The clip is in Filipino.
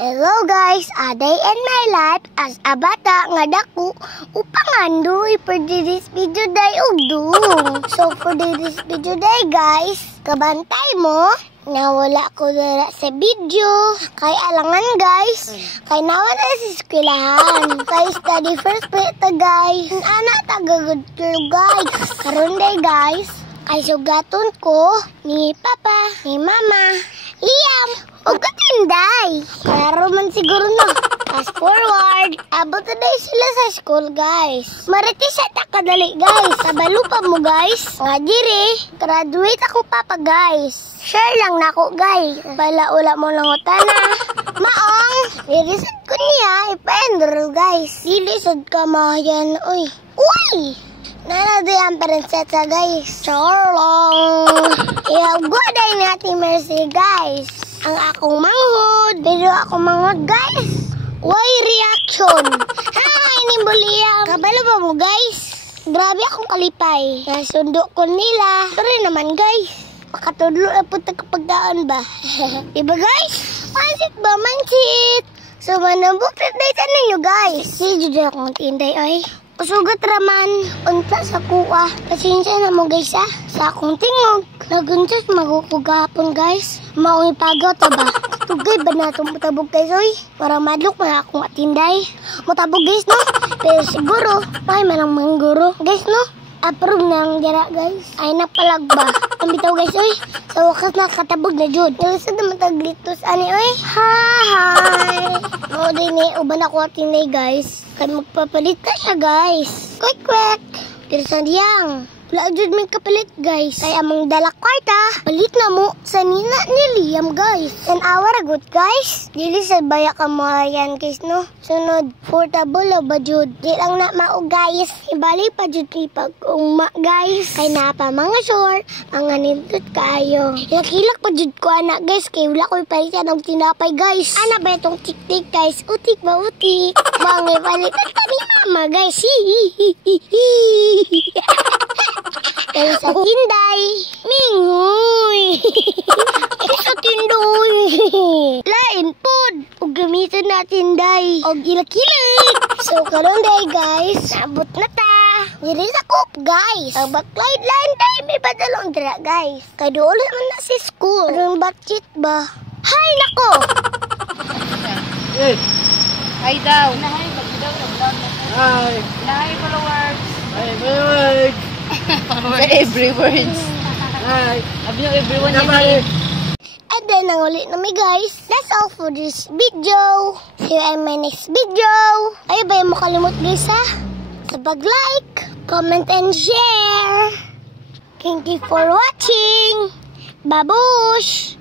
Hello guys, a day in my life as a bata nga dako upang andoy for this video day ugdong. So for this video day guys, kabantay mo nga wala ko dara sa video kay alangan guys kay nawala sa eskwelahan kay study first ta guys ana tagagod guys karon day guys kay sugaton ko ni papa ni mama Liam o katinday pero man siguro no fast forward abot na day sila sa school guys maritis at kadali guys kabalo pa mo guys nga diri graduate ako papa guys share lang nako guys bala ula mo lang utana maong irisad ko niya ipa-enroll guys ilisad ka mayan uy nanado yung prinsesa guys Charlong ihagoday natin Mercy guys ang akong manghod pero akong manghod guys why reaction hi nimbuliya kabalo ba mo guys grabe akong kalipay nasundo ko nila sorry naman guys makatudlo na po pagdaan ba diba guys mansit ba mansit so manambok na day sa ninyo guys si Judy akong tinday ay usugat raman unta sa kuwa pasensya na mo guys sa akong tingog nagunsos magukugapon guys maong ipagaw ta ba tugay ba na itong mutabog guys oy parang madlok na akong atinday mutabog guys no pero siguro ay manang mangguro guys no approve na ang dira guys ay napalag ba ang bitaw guys oy sa wakas na katabog na jud ilusad na mataglitos ani oy hi mo din uban ako atinday guys kay magpapalit na siya guys quick pero sa diyang wala jud may kapalit guys kaya among dala kwarta palit na mo sa nina ni Liam guys an hour ago guys dili sa baya ka mo yan guys no sunod portable ba jud di lang na mao guys ibali pa jud pag uma guys kay na pa mga short mga nindot kayo hilak pa jud ko anak guys kay wala ko ipalitan og tinapay guys ana ba itong tik guys utik ba utik mga palitan kami mama guys kaya sa tinday minghoy sa tindoy lain pod ug gamiton natin day og ilak-ilak so karon day guys abot na ta diri sa coop guys ang backlight line day may padalong dira guys kay duol man na si school ron budget ba hay nako hi daw hi followers hi followers every words. Hi. Abyo everyone and then ang ulit na mi guys that's all for this video see you in my next video ay ba mo kalimot guys ha sa pag-like comment and share thank you for watching babush.